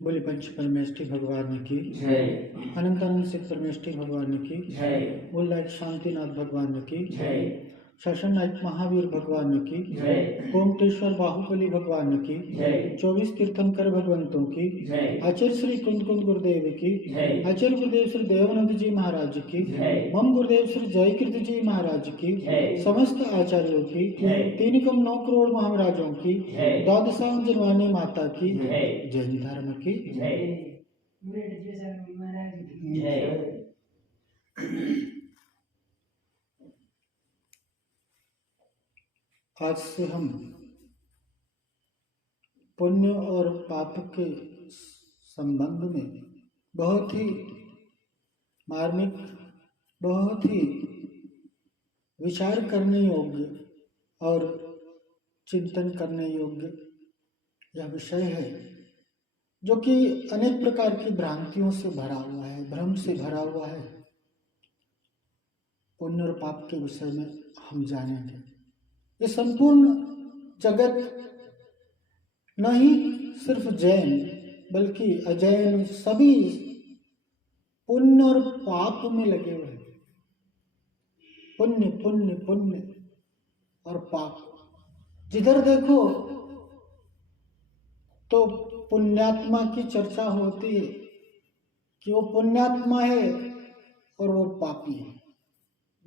बोले पंच परमेष्ठी भगवान की जय। अनंतानंद सिद्ध परमेष्ठी भगवान की जय। बोल लायक शांतिनाथ भगवान की जय। शासन नायक महावीर भगवान की जय। कोमटेश्वर बाहुबली भगवान की जय। 24 तीर्थंकर भगवंतों की जय। आचार्य श्री कुंद कुंद गुरुदेव की जय। आचार्य गुरुदेव श्री देवानंद जी महाराज की जय। मम गुरुदेव श्री जयकीर्ति जी महाराज की जय। समस्त आचार्यों की जय। 3,9 करोड़ महाराजों की जय। द्वादशाम जनवानी माता की जय। जैन धर्म की जय। जय। आज से हम पुण्य और पाप के संबंध में बहुत ही मार्मिक, बहुत ही विचार करने योग्य और चिंतन करने योग्य यह विषय है, जो कि अनेक प्रकार की भ्रांतियों से भरा हुआ है, भ्रम से भरा हुआ है। पुण्य और पाप के विषय में हम जानेंगे। ये संपूर्ण जगत नहीं सिर्फ जैन बल्कि अजैन सभी पुण्य और पाप में लगे हुए हैं। पुण्य पुण्य पुण्य और पाप, जिधर देखो तो पुण्यात्मा की चर्चा होती है कि वो पुण्यात्मा है और वो पापी है।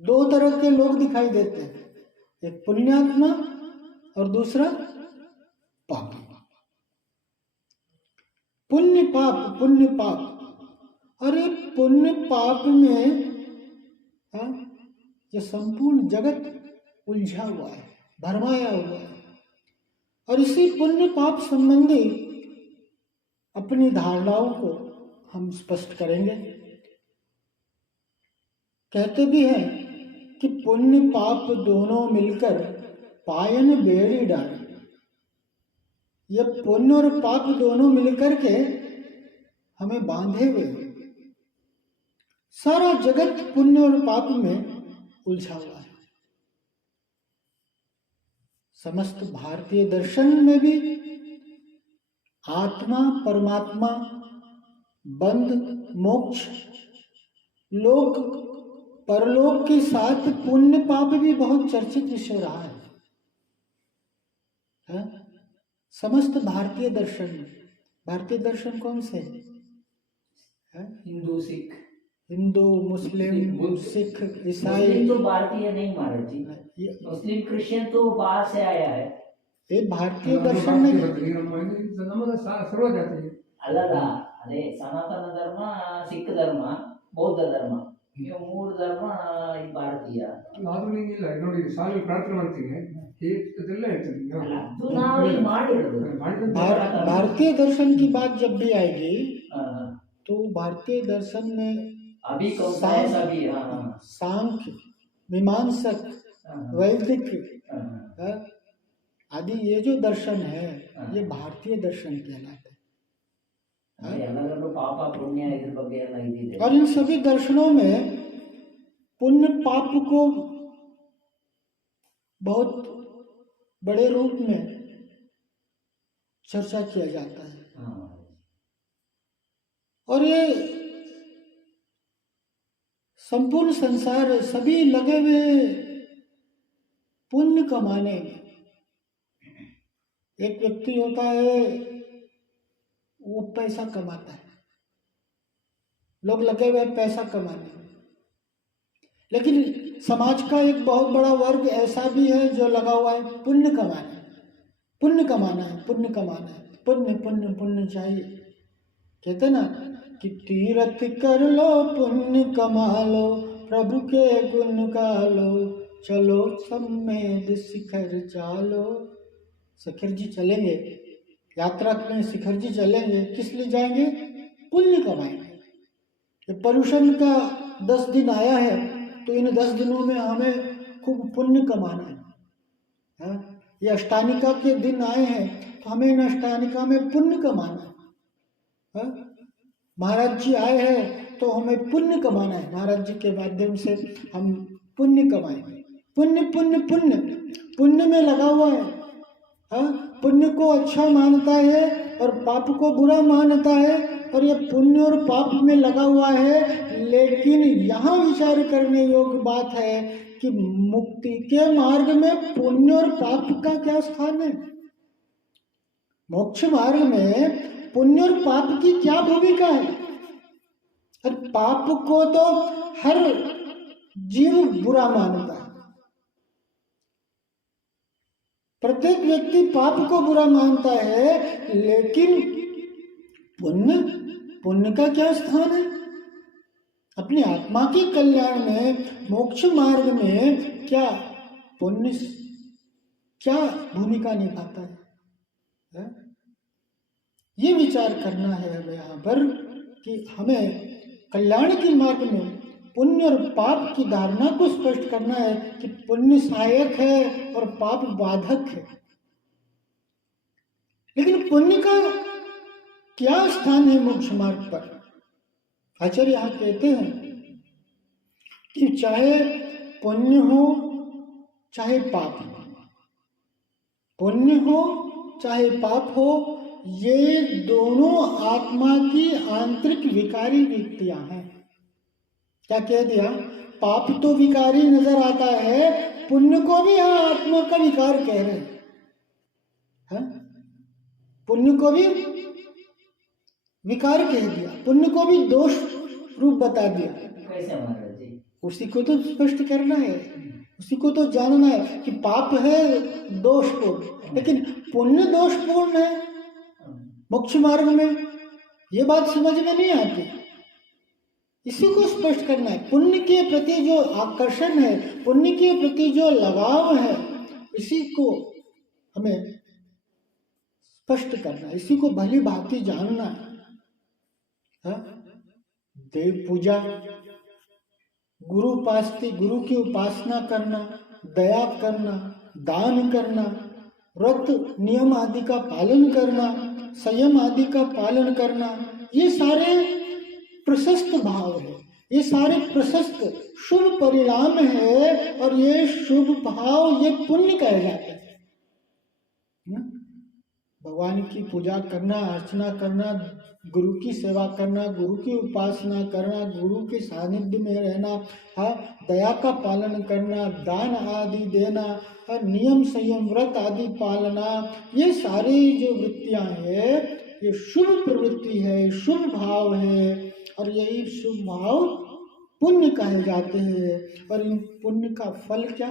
दो तरह के लोग दिखाई देते हैं, एक पुण्यात्मा और दूसरा पापी। पुण्य पाप, पुण्य पाप। अरे पुण्य पाप में ये संपूर्ण जगत उलझा हुआ है, भरमाया हुआ है। और इसी पुण्य पाप संबंधी अपनी धारणाओं को हम स्पष्ट करेंगे। कहते भी हैं कि पुण्य पाप दोनों मिलकर पायन बेड़ी डाल। ये पुण्य और पाप दोनों मिलकर के हमें बांधे हुए। सारा जगत पुण्य और पाप में उलझा हुआ है। समस्त भारतीय दर्शन में भी आत्मा परमात्मा, बंध मोक्ष, लोक परलोक के साथ पुण्य पाप भी बहुत चर्चित विषय रहा है। समस्त भारतीय दर्शन में, भारतीय दर्शन कौन से है? हिंदू, सिख, हिंदू, मुस्लिम, सिख, ईसाई। मुस्लिम तो भारतीय नहीं महाराज जी, मुस्लिम क्रिश्चियन तो बाहर से आया है। ये भारतीय दर्शन में ಅಲ್ಲಲ್ಲ ಅದೇ ಸನಾತನ ಧರ್ಮ, ಸಿಖ್ ಧರ್ಮ, ಬೌದ್ಧ ಧರ್ಮ, ಇವು ಮೂರು ಧರ್ಮ ಇದು ಭಾರತೀಯ. ಇಲ್ಲ ನೋಡಿ, ಸಾಲಿ ಪ್ರಾರ್ಥನೆ ಮಾಡ್ತೀನಿ ಇದೆಲ್ಲ ಹೇಳ್ತೀನಿ. ಅದು ನಾವು ಈಗ ಮಾಡಿರೋದು. भारतीय दर्शन की बात जब भी आएगी तो भारतीय दर्शन में अभी कौन सा है सभी सांख्य, मीमांसक, वैदिक आदि ये जो दर्शन है ये भारतीय दर्शन कहलाते ಎಲ್ಲರಲ್ಲೂ ಪಾಪ ಪುಣ್ಯ ಇದ್ರ ಬಗ್ಗೆ ಎಲ್ಲ ಇದಿದೆ. और इन सभी दर्शनों में पुण्य पाप को बहुत बड़े रूप में चर्चा किया जाता है। और ये संपूर्ण संसार सभी लगे हुए पुण्य कमाने में। एक व्यक्ति होता है वो पैसा कमाता है, लोग लगे हुए पैसा कमाने में। लेकिन समाज का एक बहुत बड़ा वर्ग ऐसा भी है जो लगा हुआ है पुण्य कमाना है, पुण्य कमाना है, पुण्य कमाना है, पुण्य पुण्य पुण्य चाहिए। कहते ना कि तीर्थ कर लो, पुण्य कमा लो, प्रभु के गुण गा लो, चलो सम्मेद शिखर चालो। शिखर जी चलेंगे, यात्रा में शिखर जी चलेंगे, किस लिए जाएंगे? पुण्य कमाएंगे। ये पर्युषण का 10 दिन आया है तो इन 10 दिनों में हमें खूब पुण्य कमाना है। ये अष्टानिका के दिन आए हैं तो हमें इन अष्टानिका में पुण्य कमाना है। महाराज जी आए हैं तो हमें पुण्य कमाना है, महाराज जी के माध्यम से हम पुण्य कमाएंगे। पुण्य पुण्य पुण्य पुण्य में लगा हुआ है। पुण्य को अच्छा मानता है और पाप को बुरा मानता है और ये पुण्य और पाप में लगा हुआ है। लेकिन यहाँ विचार करने योग्य बात है कि मुक्ति के मार्ग में पुण्य और पाप का क्या स्थान है? मोक्ष मार्ग में पुण्य और पाप की क्या भूमिका है? और पाप को तो हर जीव बुरा मानता है, प्रत्येक व्यक्ति पाप को बुरा मानता है। लेकिन पुण्य का क्या स्थान है? अपनी आत्मा के कल्याण में, मोक्ष मार्ग में क्या पुण्य क्या भूमिका निभाता है? ये विचार करना है हमें यहाँ पर कि हमें कल्याण के मार्ग में पुण्य और पाप की धारणा को स्पष्ट करना है कि पुण्य सहायक है और पाप बाधक है। लेकिन पुण्य का क्या स्थान है मोक्ष मार्ग पर? आचार्य यहाँ कहते हैं कि चाहे पुण्य हो चाहे पाप हो, पुण्य हो चाहे पाप हो, ये दोनों आत्मा की आंतरिक विकारी वृत्तियां हैं। क्या कह दिया? पाप तो विकारी नजर आता है, पुण्य को भी यहाँ आत्मा का विकार कह रहे हैं। पुण्य को भी विकार कह दिया, पुण्य को भी दोष रूप बता दिया। कैसे महाराज जी? उसी को तो स्पष्ट करना है, उसी को तो जानना है कि पाप है दोषपूर्ण, लेकिन पुण्य दोषपूर्ण है मोक्ष मार्ग में। ये बात समझ में नहीं आती, इसी को स्पष्ट करना है। पुण्य के प्रति जो आकर्षण है, पुण्य के प्रति जो लगाव है, इसी को हमें स्पष्ट करना है, इसी को भली भांति जानना है। देव पूजा, गुरु उपासना, गुरु की उपासना करना, दया करना, दान करना, व्रत नियम आदि का पालन करना, संयम आदि का पालन करना, ये सारे प्रशस्त भाव है, ये सारे प्रशस्त शुभ परिणाम है। और ये शुभ भाव, ये पुण्य कहे जाते हैं। भगवान की पूजा करना, अर्चना करना, गुरु की सेवा करना, गुरु की उपासना करना, गुरु के सानिध्य में रहना, दया का पालन करना, दान आदि देना, नियम संयम व्रत आदि पालना, ये सारी जो वृत्तियां है, ये शुभ प्रवृत्ति है, शुभ भाव है। और यही शुभ भाव पुण्य कहे जाते हैं। और इन पुण्य का फल क्या?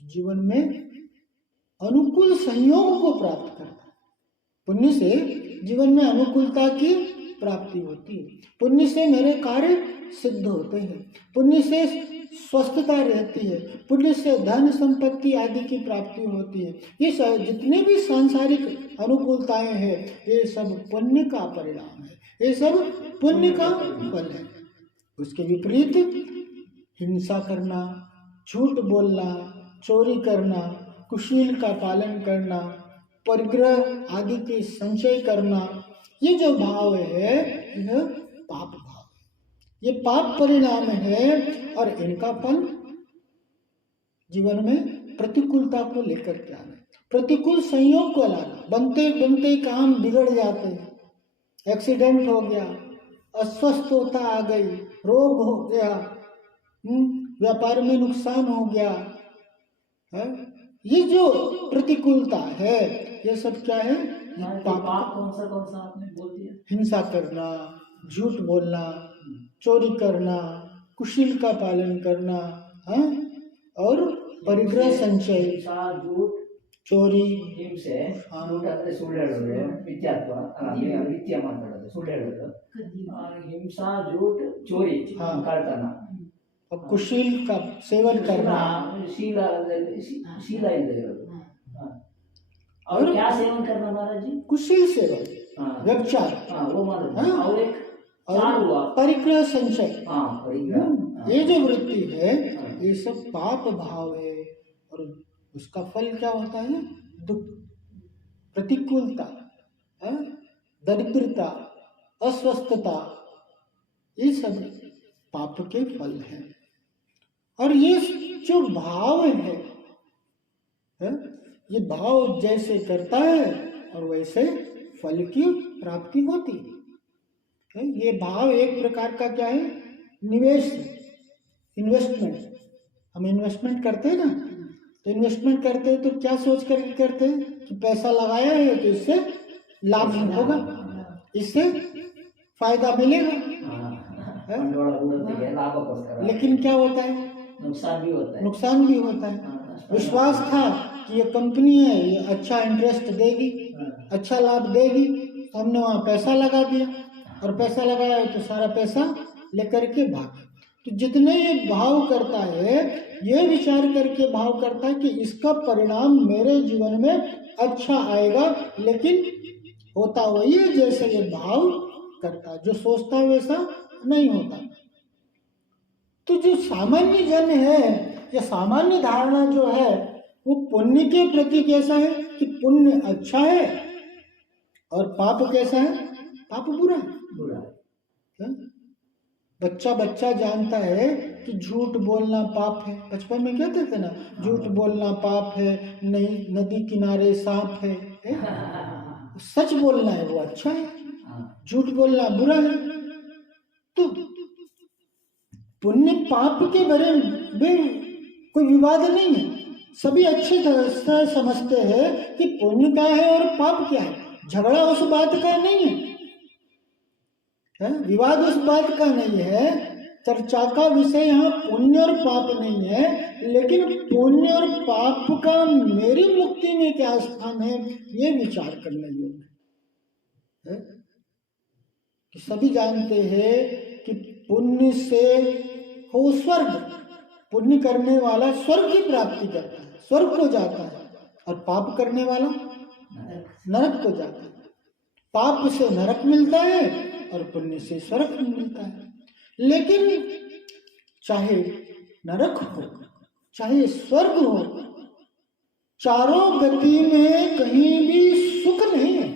जीवन में अनुकूल संयोग को प्राप्त करना। पुण्य से जीवन में अनुकूलता की प्राप्ति होती है, पुण्य से मेरे कार्य सिद्ध होते हैं, पुण्य से स्वस्थता रहती है, पुण्य से धन संपत्ति आदि की प्राप्ति होती है। ये जितने भी सांसारिक अनुकूलताएं हैं, ये सब पुण्य का परिणाम है, ये सब पुण्य का फल है। उसके विपरीत हिंसा करना, झूठ बोलना, चोरी करना, कुशील का पालन करना, परिग्रह आदि के संचय करना, ये जो भाव है यह पाप भाव, ये पाप परिणाम है। और इनका फल जीवन में प्रतिकूलता को लेकर के आना, प्रतिकूल संयोग को लाना। बनते बनते काम बिगड़ जाते हैं, एक्सीडेंट हो गया, अस्वस्थता आ गई, रोग हो गया, व्यापार में नुकसान हो गया है? ये जो प्रतिकूलता है, ये सब क्या है? पाप कौन सा आपने बोल दिया? हिंसा करना, झूठ बोलना, चोरी करना, कुशील का पालन करना, और परिग्रह संचय, झूठ, चोरी, ಹಿಂಸೆ, झूठ ಅಂದ್ರೆ ಸುಳ್ಳು ಹೇಳೋದು, ಮಿಥ್ಯಾತ್ವ, ಮಿಥ್ಯ ಮಾತಾಡೋದು, ಸುಳ್ಳು ಹೇಳೋದು, ಹಿಂಸಾ, झूठ, चोरी, ಕಳ್ತನ, कुशील का सेवन करना, शीला इरोದು। और क्या सेवन करना महाराज जी? कुशील सेवन, व्यभिचार, वो मानो। और एक हुआ परिग्रह संचय, परिग्रह। ये जो वृत्ति है, ये सब पाप भाव है। और उसका फल क्या होता है? दुख, प्रतिकूलता, दरिद्रता, अस्वस्थता, ये सब पाप के फल हैं। और ये जो भाव है, ये भाव जैसे करता है और वैसे फल की प्राप्ति होती है। ये भाव एक प्रकार का क्या है, निवेश, इन्वेस्टमेंट। हम इन्वेस्टमेंट करते हैं ना, तो इन्वेस्टमेंट करते हैं तो क्या सोच करके करते हैं कि पैसा लगाया है तो इससे लाभ होगा, इससे फायदा मिलेगा। लेकिन क्या होता है, नुकसान भी होता है। विश्वास था कि ये कंपनी है, ये अच्छा इंटरेस्ट देगी, अच्छा लाभ देगी, तो हमने वहाँ पैसा लगा दिया, और पैसा लगाया है तो सारा पैसा लेकर के भाग। तो जितने ये भाव करता है, ये विचार करके भाव करता है कि इसका परिणाम मेरे जीवन में अच्छा आएगा, लेकिन होता वही है जैसे ये भाव करता है। जो सोचता है वैसा नहीं होता। तो जो सामान्य जन है, या सामान्य धारणा जो है, वो पुण्य के प्रति कैसा है कि पुण्य अच्छा है और पाप कैसा है, पाप बुरा है। बच्चा बच्चा जानता है कि झूठ बोलना पाप है। बचपन में कहते थे ना, झूठ बोलना पाप है, नहीं नदी किनारे सांप है? सच बोलना है वो अच्छा है, झूठ बोलना बुरा है। तो पुण्य पाप के बारे में कोई विवाद नहीं है, सभी अच्छी तरह से समझते हैं कि पुण्य क्या है और पाप क्या है। झगड़ा उस बात का नहीं है, विवाद उस बात का नहीं है। चर्चा का विषय यहाँ पुण्य और पाप नहीं है, लेकिन पुण्य और पाप का मेरी मुक्ति में क्या स्थान है, ये विचार करने योग्य है। कि सभी जानते हैं कि पुण्य से हो स्वर्ग, पुण्य करने वाला स्वर्ग की प्राप्ति करता है, स्वर्ग को जाता है, और पाप करने वाला नरक को जाता है। पाप से नरक मिलता है और पुण्य से स्वर्ग मिलता है। लेकिन चाहे नरक हो चाहे स्वर्ग हो, चारों गति में कहीं भी सुख नहीं है।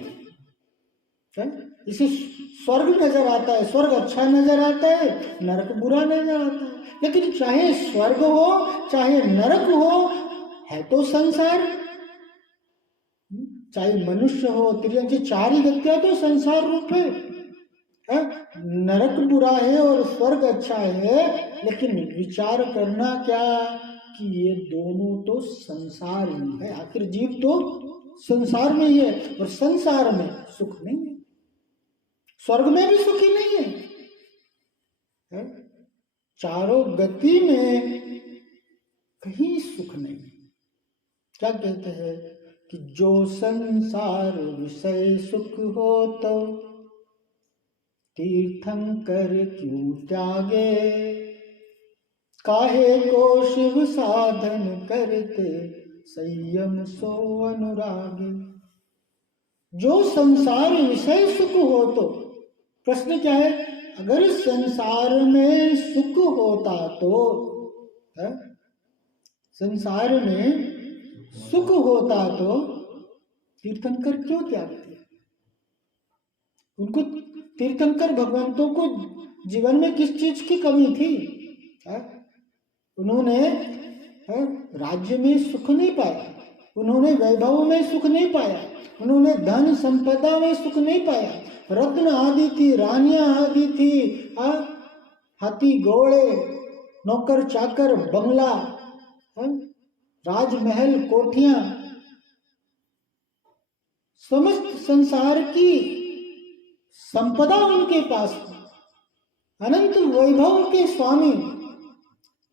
इसे स्वर्ग नजर आता है, स्वर्ग अच्छा नजर आता है, नरक बुरा नजर आता है। लेकिन चाहे स्वर्ग हो चाहे नरक हो, है तो संसार। चाहे मनुष्य हो, त्रियंची, चार ही गतियां तो संसार रूप है। नरक बुरा है और स्वर्ग अच्छा है, लेकिन विचार करना क्या कि ये दोनों तो संसार ही है। आखिर जीव तो संसार में ही है, और संसार में सुख नहीं है, स्वर्ग में भी सुखी नहीं है। चारों गति में कहीं सुख नहीं। क्या कहते हैं कि जो संसार विषय सुख हो तो तीर्थंकर क्यों त्यागे, काहे को शिव साधन करते संयम सो अनुरागे। जो संसार विषय सुख हो तो, प्रश्न क्या है, अगर संसार में सुख होता तो, संसार में सुख होता तो तीर्थंकर क्यों त्यागते? उनको तीर्थंकर भगवंतों को जीवन में किस चीज की कमी थी? उन्होंने राज्य में सुख नहीं पाया, उन्होंने वैभव में सुख नहीं पाया, उन्होंने धन संपदा में सुख नहीं पाया। रत्न आदि थी, रानियां आदि थी, हाथी घोड़े, नौकर चाकर, बंगला, राजमहल, कोठियां, समस्त संसार की संपदा उनके पास थी। अनंत वैभव के स्वामी,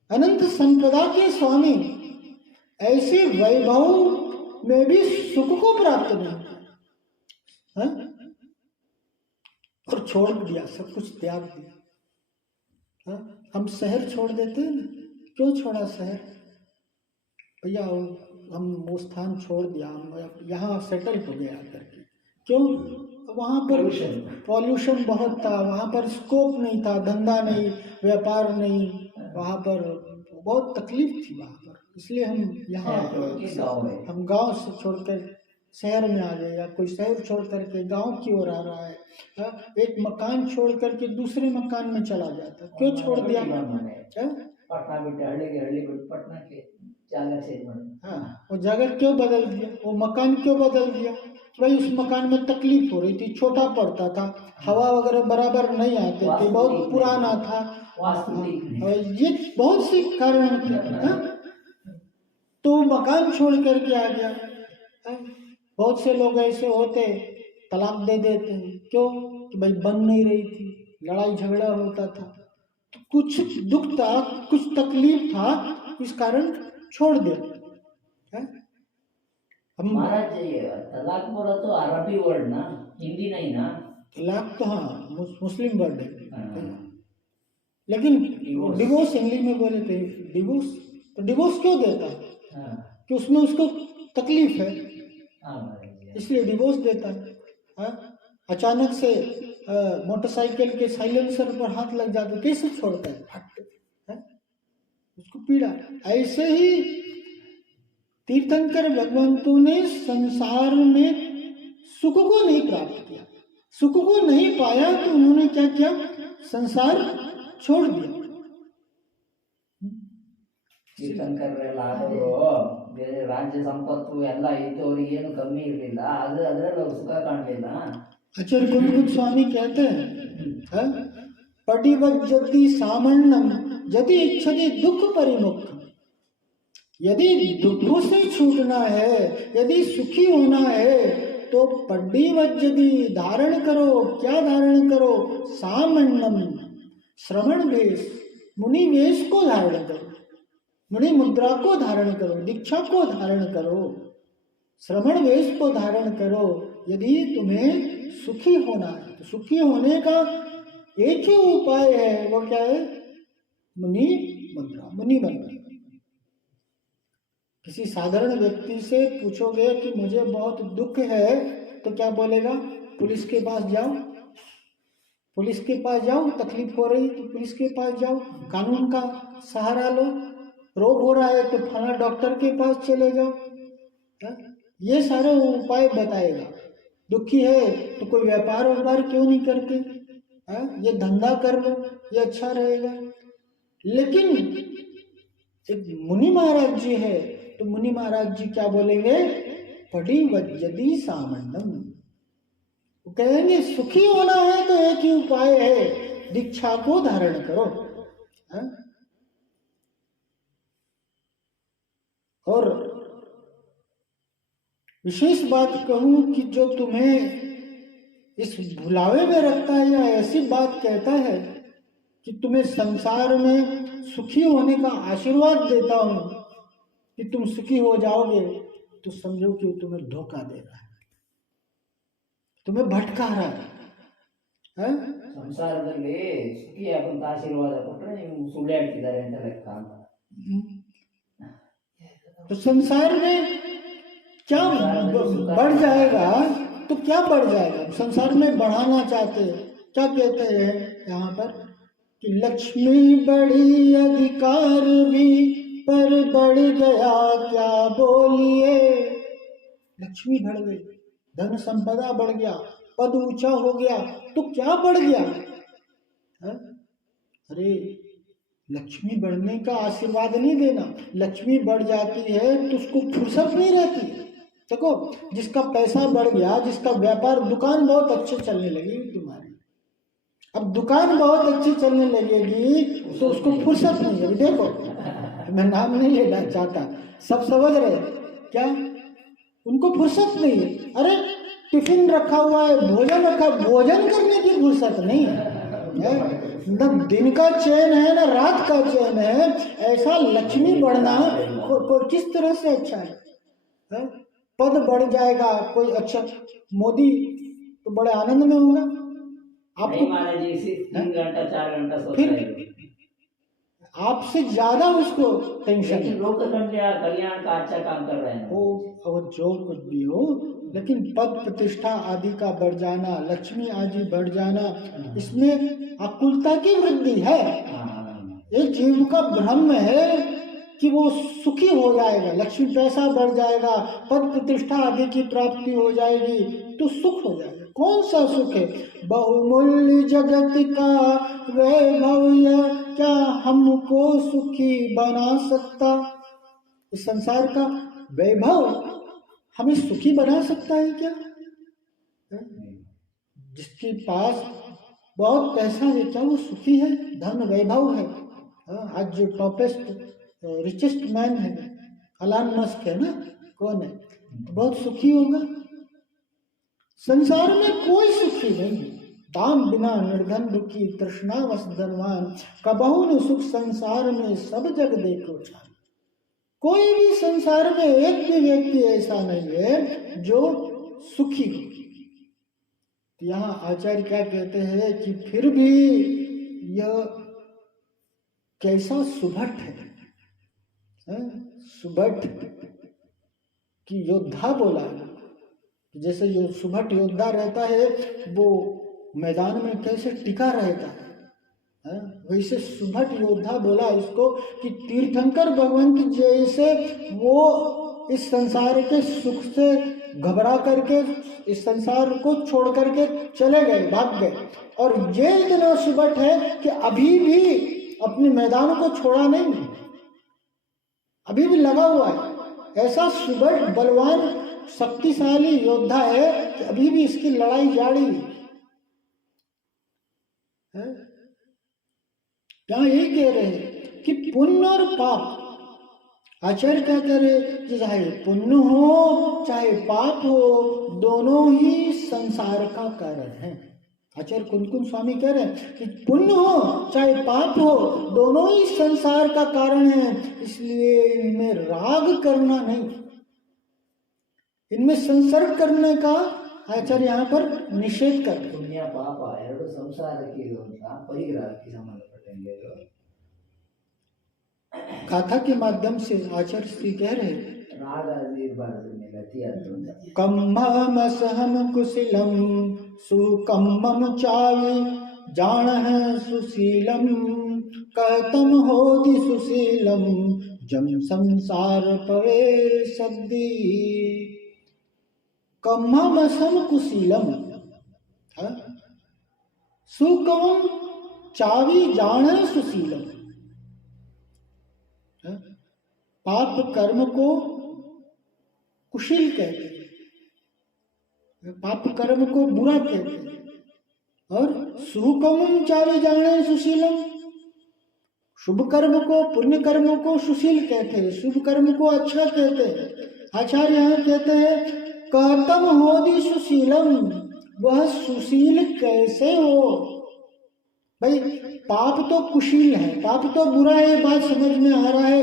अनंत संपदा के स्वामी, ऐसे वैभव में भी सुख को प्राप्त नहीं किया, और छोड़ दिया, सब कुछ त्याग दिया। हम शहर छोड़ देते हैं ना, क्यों छोड़ा शहर? भैया हम वो स्थान छोड़ दिया, हम यहाँ सेटल हो गया करके। क्यों? वहाँ पर पॉल्यूशन बहुत था, वहाँ पर स्कोप नहीं था, धंधा नहीं, व्यापार नहीं, वहाँ पर बहुत तकलीफ थी वहाँ पर, इसलिए हम यहाँ हम गांव से छोड़कर शहर में आ गए, या कोई शहर छोड़ करके गांव की ओर आ रहा है, एक मकान छोड़ करके दूसरे मकान में चला जाता। क्यों छोड़ दिया? जागा चेंज बना। हाँ, वो जगह क्यों बदल दिया, वो मकान क्यों बदल दिया कि भाई उस मकान में तकलीफ हो रही थी, छोटा पड़ता था, हवा वगैरह बराबर नहीं आते थे, बहुत पुराना था। वास्तु ठीक नहीं। और ये बहुत सी कारण थे, हाँ? तो वो मकान छोड़ करके आ गया, हाँ? बहुत से लोग ऐसे होते तलाक दे देते हैं, क्यों कि भाई बन नहीं रही थी, लड़ाई झगड़ा होता था, तो कुछ दुख था, कुछ तकलीफ था, इस कारण छोड़ दिया, हाँ? हम महाराज ये तलाक बोला तो अरबी वर्ड ना, हिंदी नहीं ना। तलाक तो हाँ मुस्लिम वर्ड है, हाँ। लेकिन डिवोर्स। डिवोर्स इंग्लिश में बोले थे, डिवोर्स, तो डिवोर्स क्यों देता है हाँ कि उसमें उसको तकलीफ है, हाँ महाराज। इसलिए डिवोर्स देता है, हाँ? अचानक से मोटरसाइकिल के साइलेंसर पर हाथ लग जाता है, कैसे छोड़ता है, फट, हाँ? उसको पीड़ा। ऐसे ही तीर्थंकर भगवंतों ने संसार में सुख को नहीं प्राप्त किया, सुख को नहीं पाया, तो उन्होंने क्या किया, संसार छोड़ दिया। ತೀರ್ಥಂಕರೆಲ್ಲ ಆದವರು ಬೇರೆ ರಾಜ್ಯ ಸಂಪತ್ತು ಎಲ್ಲ ಇದ್ದವ್ರಿಗೆ ಏನು ಕಮ್ಮಿ ಇರಲಿಲ್ಲ, ಅದ್ರಲ್ಲಿ ಅವ್ರು ಸುಖ ಕಾಣಲಿಲ್ಲ. आचार्य कुंद स्वामी कहते हैं, हाँ? पटिवज्जति सामन्नम यदि इच्छति दुख परिमुख, यदि दुखों से छूटना है, यदि सुखी होना है, तो पड्डीवज्जति धारण करो, क्या धारण करो, सामन्नम श्रवण वेश, मुनि वेश को धारण करो, मुनि मुद्रा को धारण करो, दीक्षा को धारण करो, श्रवण वेश को धारण करो, यदि तुम्हें सुखी होना है। तो सुखी होने का एक ही उपाय है, वो क्या है, मुनि मुद्रा, मुनि बनना। किसी साधारण व्यक्ति से पूछोगे कि मुझे बहुत दुख है, तो क्या बोलेगा, पुलिस के पास जाओ, पुलिस के पास जाओ, तकलीफ हो रही तो पुलिस के पास जाओ, कानून का सहारा लो, रोग हो रहा है तो फला डॉक्टर के पास चले जाओ, हाँ? ये सारे उपाय बताएगा। दुखी है तो कोई व्यापार व्यापार क्यों नहीं करते, हाँ? ये धंधा कर लो, ये अच्छा रहेगा। लेकिन एक मुनि महाराज जी है, तो मुनि महाराज जी क्या बोलेंगे, पढ़ी वज्जति सामंडम, वो कहेंगे सुखी होना है तो एक ही उपाय है, दीक्षा को धारण करो, हाँ? और विशेष बात कहूं कि जो तुम्हें इस भुलावे में रखता है, या ऐसी बात कहता है कि तुम्हें संसार में सुखी होने का आशीर्वाद देता हूं कि तुम सुखी हो जाओगे, तो समझो कि वो तुम्हें धोखा दे रहा है, तुम्हें भटका रहा है, हाँ? ಸಂಸಾರದಲ್ಲಿ ಸುಖಿ ಆಗುವಂತ ಆಶೀರ್ವಾದ ಕೊಟ್ಟರೆ ನೀವು ಸುಳ್ಳು ಹೇಳ್ತಿದ್ದಾರೆ ಅಂತ ಲೆಕ್ಕ ಅಂತ. तो संसार में क्या बढ़ जाएगा, तो क्या बढ़ जाएगा, संसार में बढ़ाना चाहते हैं, क्या कहते हैं यहाँ पर कि लक्ष्मी बढ़ी अधिकार भी पर बढ़ गया क्या बोलिए, लक्ष्मी बढ़ गई, धन संपदा बढ़ गया, पद ऊंचा हो गया, तो क्या बढ़ गया, हाँ? अरे लक्ष्मी बढ़ने का आशीर्वाद नहीं देना, लक्ष्मी बढ़ जाती है तो उसको फुर्सत नहीं रहती। देखो जिसका पैसा बढ़ गया, जिसका व्यापार, दुकान बहुत अच्छे चलने लगी तुम्हारी, अब दुकान बहुत अच्छी चलने लगेगी तो उसको फुर्सत नहीं है। देखो मैं नाम नहीं लेना चाहता, सब समझ रहे क्या, उनको फुर्सत नहीं है। अरे टिफिन रखा हुआ है, भोजन रखा, भोजन करने की फुर्सत नहीं है, न दिन का चैन है न रात का चैन है। ऐसा लक्ष्मी बढ़ना किस तरह से अच्छा है? पद बढ़ जाएगा, कोई अच्छा मोदी तो बड़े आनंद में होगा आपको, महाराज जी सिर्फ 3 घंटा 4 घंटा सोता फिर है, आपसे ज्यादा उसको टेंशन है। लेकिन लोक कल्याण का अच्छा काम कर रहे हैं। वो जो कुछ भी हो, लेकिन पद प्रतिष्ठा आदि का बढ़ जाना, लक्ष्मी आदि बढ़ जाना, इसमें आकुलता की वृद्धि है। एक जीव का भ्रम है कि वो सुखी हो जाएगा, लक्ष्मी पैसा बढ़ जाएगा, पद प्रतिष्ठा आदि की प्राप्ति हो जाएगी तो सुख हो जाएगा। कौन सा सुख है? बहुमूल्य जगत का वैभव क्या हमको सुखी बना सकता? इस संसार का वैभव हमें सुखी बना सकता है क्या? जिसके पास बहुत पैसा है क्या वो सुखी है? धन वैभव है। आज जो टॉपेस्ट रिचेस्ट मैन है एलन मस्क है ना, कौन है, तो बहुत सुखी होगा। संसार में कोई सुखी नहीं है। दाम बिना निर्धन दुखी, तृष्णावश धनवान, कबहु न सुख संसार में सब जग देखो छान। कोई भी संसार में एक भी व्यक्ति ऐसा नहीं है जो सुखी हो। यहाँ आचार्य क्या कहते हैं कि फिर भी यह कैसा सुभट है, सुभट कि योद्धा बोला है। जैसे जो सुभट योद्धा रहता है वो मैदान में कैसे टिका रहता है, वैसे सुभट योद्धा बोला इसको कि तीर्थंकर भगवंत जैसे वो इस संसार के सुख से घबरा करके इस संसार को छोड़ करके चले गए, भाग गए, और ये इतना सुबट है कि अभी भी अपने मैदान को छोड़ा नहीं, अभी भी लगा हुआ है। ऐसा सुबट बलवान शक्तिशाली योद्धा है कि अभी भी इसकी लड़ाई जारी है। यहाँ यही कह रहे हैं कि पुण्य और पाप, आचार्य क्या कह रहे, चाहे पुण्य हो चाहे पाप हो, दोनों ही संसार का कारण है। आचार्य कुंकुम स्वामी कह रहे हैं कि पुण्य हो चाहे पाप हो, दोनों ही संसार का कारण है, इसलिए इनमें राग करना नहीं, इनमें संसर्ग करने का आचार्य यहाँ पर निषेध कर। पुण्य पाप ಎರಡು ಸಂಸಾರಕ್ಕೆ ಇರುವಂತಹ ಪರಿಗ್ರಹಕ್ಕೆ ಸಂಬಂಧಪಟ್ಟಂಗೆ गाथा के माध्यम से आचार्य श्री कह रहे राग इरबार्ದು ಮೇಲೆ ಅತಿಯಾದ कम्मम सहम कुशिलम सुकम्मम चावी जान है सुशीलम कहतम होदि सुशीलम जम संसार पवे सद्दी। कम्मम सम कुशीलम सुकम चावी जान है सुशीलम। पाप कर्म को कुशील कहते हैं, पाप कर्म को बुरा कहते हैं, और सुकम चावे जाने सुशीलम, शुभ कर्म को पुण्य कर्म को सुशील कहते हैं, शुभ कर्म को अच्छा कहते हैं। आचार्य यहाँ कहते हैं कहतम होदि सुशीलम, वह सुशील कैसे हो भाई? पाप तो कुशील है, पाप तो बुरा है, बात समझ में आ रहा है।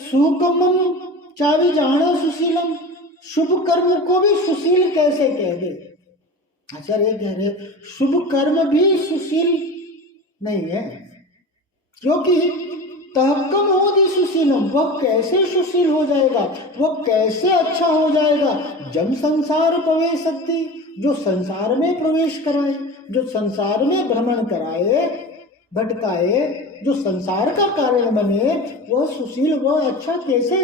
सुकमम चावी जानो सुशीलम, शुभ कर्म को भी सुशील कैसे कह दे? आचार्य कह रहे शुभ कर्म भी सुशील नहीं है, क्योंकि तहकम होदि सुशीलम, वह कैसे सुशील हो जाएगा, वह कैसे अच्छा हो जाएगा? जब संसार प्रवेश शक्ति, जो संसार में प्रवेश कराए, जो संसार में भ्रमण कराए, भटकाए, जो संसार का कारण बने, वह सुशील, वह अच्छा कैसे?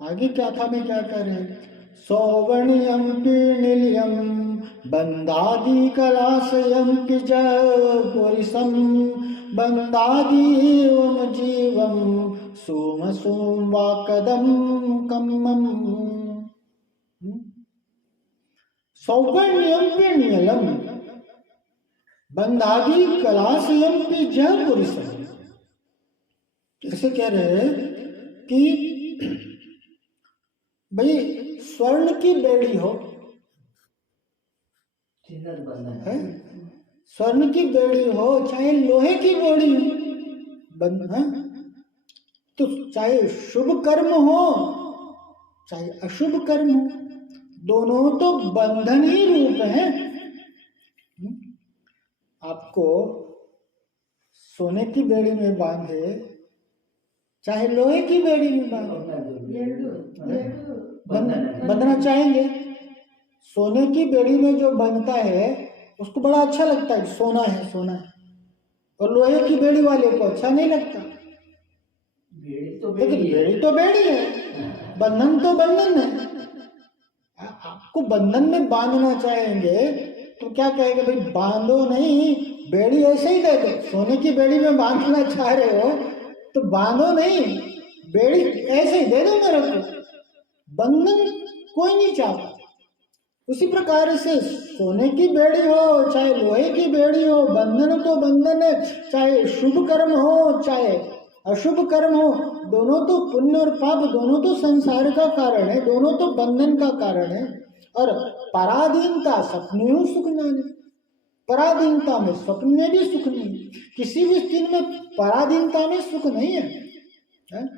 आगे क्या था में क्या कर रहे हैं? सौवर्णियम पीनिलियम बंदादि कलाशयम पुरिसम बंदादि एवं जीवम सोम सोम वाकदम कम्मम। सौवर्ण्यम पीनियलम बंदादि कलाशयम पुरिसम। कैसे कह रहे हैं कि भाई स्वर्ण की बेड़ी हो, ಚಿನ್ನದ ಬಂಧನ है स्वर्ण की बेड़ी हो चाहे लोहे की बेड़ी हो, बंधन तो चाहे शुभ कर्म हो चाहे अशुभ कर्म हो, दोनों तो बंधन ही रूप है। आपको सोने की बेड़ी में बांधे चाहे लोहे की बेड़ी में बांधे, बंधना चाहेंगे। सोने की बेड़ी में जो बंधता है उसको बड़ा अच्छा लगता है, सोना है सोना है, और लोहे की बेड़ी वाले को अच्छा नहीं लगता। लेकिन बेड़ी तो बेड़ी है, बंधन तो बंधन है। आपको बंधन में बांधना चाहेंगे तो क्या कहेगा भाई बांधो नहीं, बेड़ी ऐसे ही दे दो, सोने की बेड़ी में बांधना चाह रहे हो तो बांधो नहीं, बेड़ी ऐसे ही दे दो मेरे को, बंधन कोई नहीं चाहता। उसी प्रकार से सोने की बेड़ी हो चाहे लोहे की बेड़ी हो, बंधन तो बंधन है, चाहे शुभ कर्म हो चाहे अशुभ कर्म हो, दोनों तो पुण्य और पाप दोनों तो संसार का कारण है, दोनों तो बंधन का कारण है। और पराधीनता सपने हो सुख नाने, पराधीनता में स्वप्न में भी सुख नहीं, किसी भी स्थिति में पराधीनता में सुख नहीं है, है?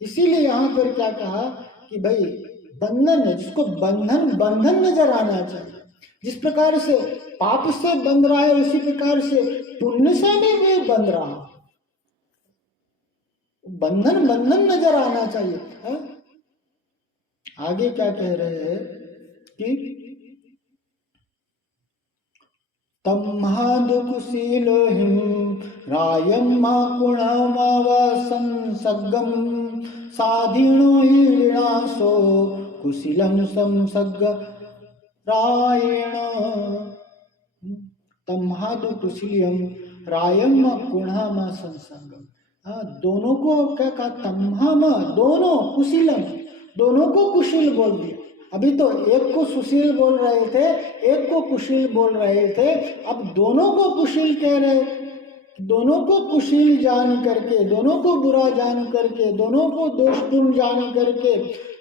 इसीलिए यहाँ पर क्या कहा कि भाई बंधन है, जिसको बंधन बंधन नजर आना चाहिए। जिस प्रकार से पाप से बंध रहा है उसी प्रकार से पुण्य से भी वे बंध रहा, बंधन बंधन नजर आना चाहिए, है? आगे क्या कह रहे हैं कि तम्हादुकुशीलो हिम रायम मा कुणमावसंसग्गम साधीनो हि विनाशो कुशीलम संसग्ग रायण। तम्हादुकुशीलम रायम मा कुणमा संसग्गम, दोनों को क्या कहा, तम्हाम दोनों, कुशीलम दोनों को कुशील बोल दिया। अभी तो एक को सुशील बोल रहे थे, एक को कुशील बोल रहे थे, अब दोनों को कुशील कह रहे, दोनों को कुशील जान करके, दोनों को बुरा जान करके, दोनों को दोषपूर्ण जान करके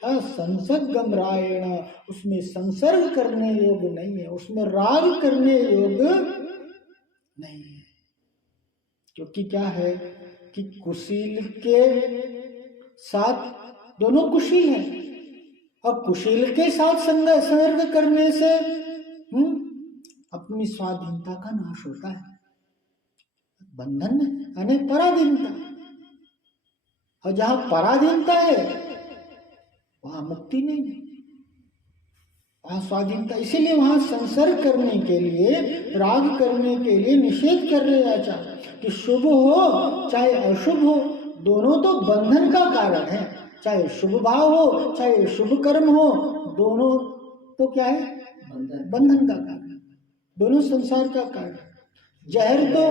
संसर्गम रायण, उसमें संसर्ग करने योग्य नहीं है, उसमें राग करने योग्य नहीं है। क्योंकि क्या है कि कुशील के साथ दोनों कुशील हैं, और कुशील के साथ संसर्ग करने से अपनी स्वाधीनता का नाश होता है, बंधन यानी पराधीनता। और जहां पराधीनता है वहां मुक्ति नहीं है, वहां स्वाधीनता। इसीलिए वहां संसर्ग करने के लिए, राग करने के लिए निषेध कर रहे आचार्य कि शुभ हो चाहे अशुभ हो, दोनों तो बंधन का कारण है, चाहे शुभ भाव हो चाहे शुभ कर्म हो, दोनों तो क्या है, बंधन का कारण, दोनों संसार का कारण। जहर तो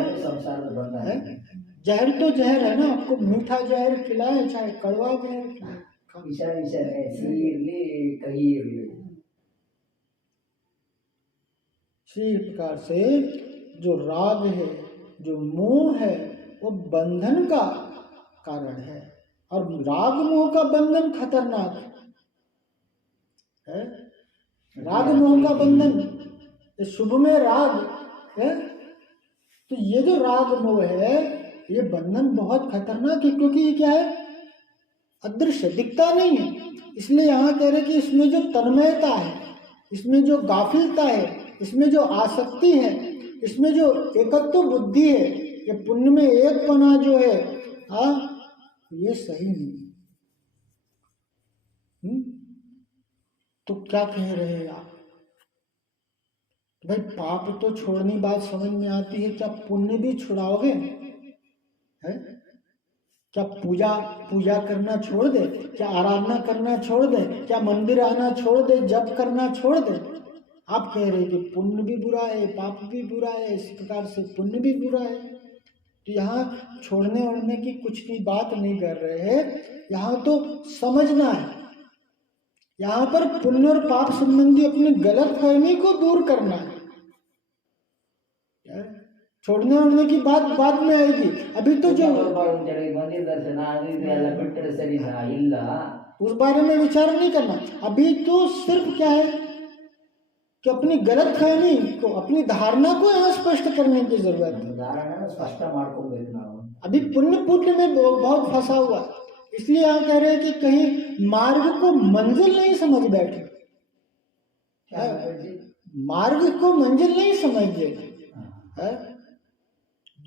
है, जहर तो जहर है ना, आपको मीठा जहर खिलाए चाहे कड़वा जहर खिलाए, इसी प्रकार से जो राग है, जो मोह है, वो बंधन का कारण है, और राग मोह का बंधन खतरनाक है। राग मोह का बंधन, शुभ में राग है, तो ये जो राग मोह है ये बंधन बहुत खतरनाक है, क्योंकि ये क्या है, अदृश्य, दिखता नहीं है। इसलिए यहाँ कह रहे कि इसमें जो तन्मयता है, इसमें जो गाफिलता है, इसमें जो आसक्ति है, इसमें जो एकत्व बुद्धि है, ये पुण्य में एक पना जो है, ये सही नहीं। तो क्या कह रहे हैं आप, भाई पाप तो छोड़नी बात समझ में आती है, क्या पुण्य भी छुड़ाओगे, है? क्या पूजा करना छोड़ दे, क्या आराधना करना छोड़ दे, क्या मंदिर आना छोड़ दे, जप करना छोड़ दे? आप कह रहे कि पुण्य भी बुरा है, पाप भी बुरा है, इसी प्रकार से पुण्य भी बुरा है। तो यहाँ छोड़ने ओढ़ने की कुछ भी बात नहीं कर रहे हैं, यहाँ तो समझना है, यहाँ पर पुण्य और पाप संबंधी अपनी गलत फहमी को दूर करना है। छोड़ने ओढ़ने की बात बाद में आएगी, अभी तो जो उस बारे में विचार नहीं करना, अभी तो सिर्फ क्या है कि अपनी गलत फहमी को, अपनी धारणा को यहाँ स्पष्ट करने की जरूरत है। अभी पुण्य में बहुत फंसा हुआ, इसलिए यहाँ कह रहे हैं कि कहीं मार्ग को मंजिल नहीं समझ बैठे, मार्ग को मंजिल नहीं समझिए,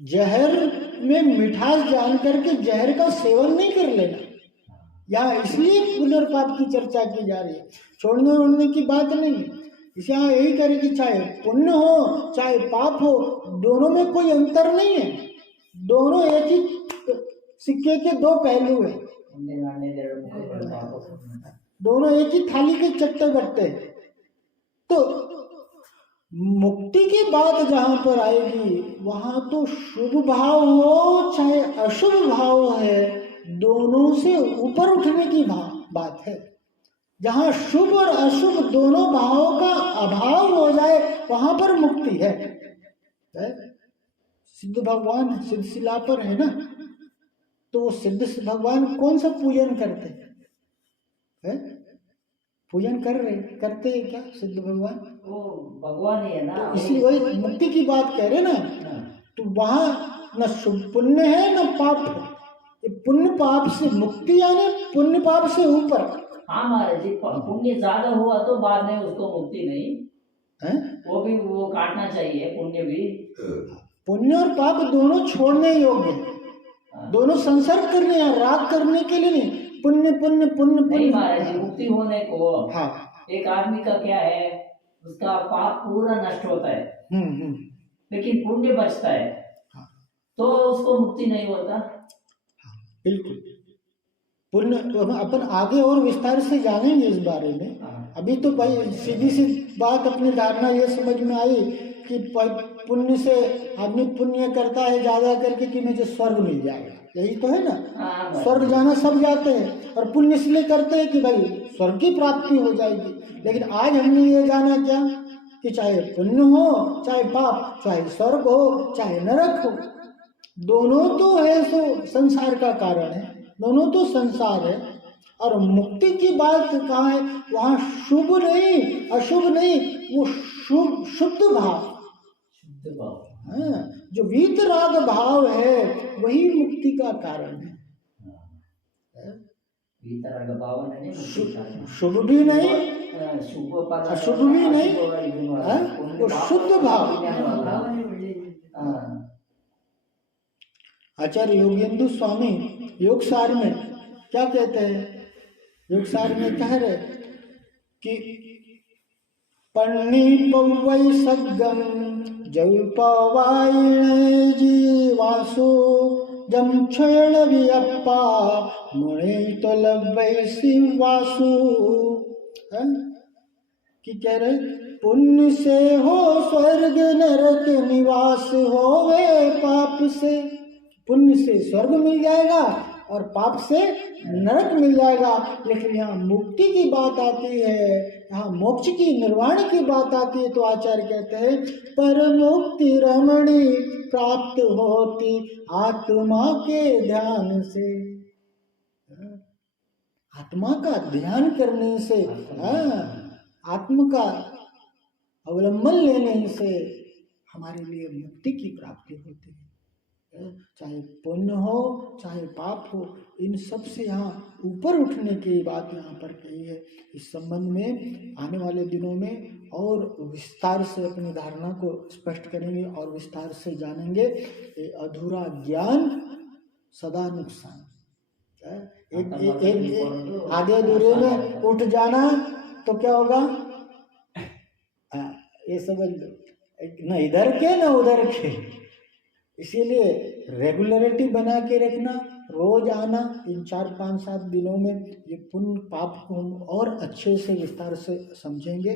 जहर में मिठास जान करके जहर का सेवन नहीं कर लेना। यहाँ इसलिए पुनर्पाप की चर्चा की जा रही है, छोड़ने ओढ़ने की बात नहीं है। इसे यहाँ यही करें कि चाहे पुण्य हो चाहे पाप हो, दोनों में कोई अंतर नहीं है, दोनों एक ही सिक्के के दो पहलू है, दोनों एक ही थाली के चट्टे बट्टे। तो मुक्ति की बात जहां पर आएगी वहां तो शुभ भाव हो चाहे अशुभ भाव है, दोनों से ऊपर उठने की बात है। जहां शुभ और अशुभ दोनों भावों का अभाव हो जाए वहां पर मुक्ति है। सिद्ध भगवान सिद्ध शिला पर है ना, तो वो सिद्ध भगवान कौन सा पूजन करते हैं? पूजन करते हैं क्या सिद्ध भगवान? वो भगवान ही है ना। तो इसी वही मुक्ति की बात कह रहे ना, तो वहां न शुभ पुण्य है न पाप है। ये पुण्य पाप से मुक्ति यानी पुण्य पाप से ऊपर। हाँ महाराज जी, पुण्य ज्यादा हुआ तो बाद में उसको मुक्ति नहीं है, वो काटना चाहिए। पुण्य भी, पुण्य और पाप दोनों छोड़ने योग्य है, दोनों संसर्ग करने या राग करने के लिए नहीं। पुण्य पुण्य पुण्य नहीं पुण्य महाराज जी, मुक्ति होने को हाँ, एक आदमी का क्या है, उसका पाप पूरा नष्ट होता है, लेकिन पुण्य बचता है, तो उसको मुक्ति नहीं होता। बिल्कुल। पुण्य तो अपन आगे और विस्तार से जानेंगे इस बारे में। अभी तो भाई सीधी सी बात, अपनी धारणा ये समझ में आई कि पुण्य से आदमी पुण्य करता है ज्यादा करके कि मुझे स्वर्ग मिल जाएगा, यही तो है ना। स्वर्ग जाना सब जाते हैं, और पुण्य इसलिए करते हैं कि भाई स्वर्ग की प्राप्ति हो जाएगी। लेकिन आज हमने ये जाना क्या कि चाहे पुण्य हो चाहे पाप, चाहे स्वर्ग हो चाहे नरक हो, दोनों तो है सो संसार का कारण है, दोनों तो संसार है। और मुक्ति की बात कहाँ है? वहां शुभ नहीं अशुभ नहीं, वो शुद्ध भाव, हाँ, जो वीतराग भाव है वही मुक्ति का कारण है। वीतराग भाव नहीं, शुभ भी नहीं अशुभ भी नहीं, वो शुद्ध भाव। आचार्य योगेंद्र स्वामी योगसार में क्या कहते हैं? योगसार में कह रहे कि पन्नी पवै सगम जल पवाइण जीवासु जम क्षण वियप्पा मुने तो लव्वै शिवासु। कि कह रहे पुण्य से हो स्वर्ग नरक निवास होवे, पाप से पुण्य से स्वर्ग मिल जाएगा और पाप से नरक मिल जाएगा। लेकिन यहाँ मुक्ति की बात आती है, यहाँ मोक्ष की निर्वाण की बात आती है, तो आचार्य कहते हैं पर मुक्ति रमणी प्राप्त होती आत्मा के ध्यान से। आत्मा का ध्यान करने से, आत्मा का अवलंबन लेने से हमारे लिए मुक्ति की प्राप्ति होती है। चाहे पुण्य हो चाहे पाप हो, इन सब से यहाँ ऊपर उठने की बात यहाँ पर कही है। इस संबंध में आने वाले दिनों में और विस्तार से अपनी धारणा को स्पष्ट करेंगे और विस्तार से जानेंगे। अधूरा ज्ञान सदा नुकसान। एक आधे अधूरे में उठ जाना तो क्या होगा? ये समझ लो, न इधर के न उधर के। इसीलिए रेगुलरिटी बना के रखना, रोज आना, इन 4-5-7 दिनों में ये पुण्य पाप को हम और अच्छे से विस्तार से समझेंगे।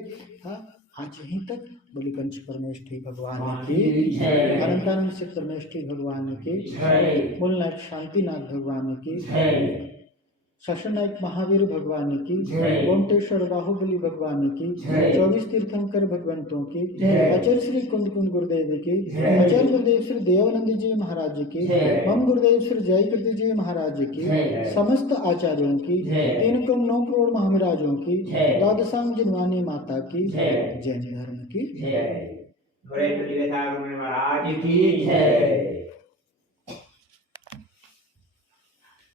आज यहीं तक। बलिकंच परमेष्ठी भगवान की, अनंतानंद से परमेष्ठी भगवान की, मूलनाथ शांतिनाथ भगवान की, शशनायक महावीर भगवान की, ओमटेश्वर बाहुबली भगवान की, 24 तीर्थंकर भगवंतों की, आचार्य श्री कुंद गुरुदेव की, आचार्य गुरुदेव श्री देवानंद जी महाराज की, मम गुरुदेव श्री जय कीर्ति जी महाराज की, समस्त आचार्यों की, 3 करोड़ महाराजों की, द्वादशांग जिनवानी माता की, जैन धर्म की महाराज की जय।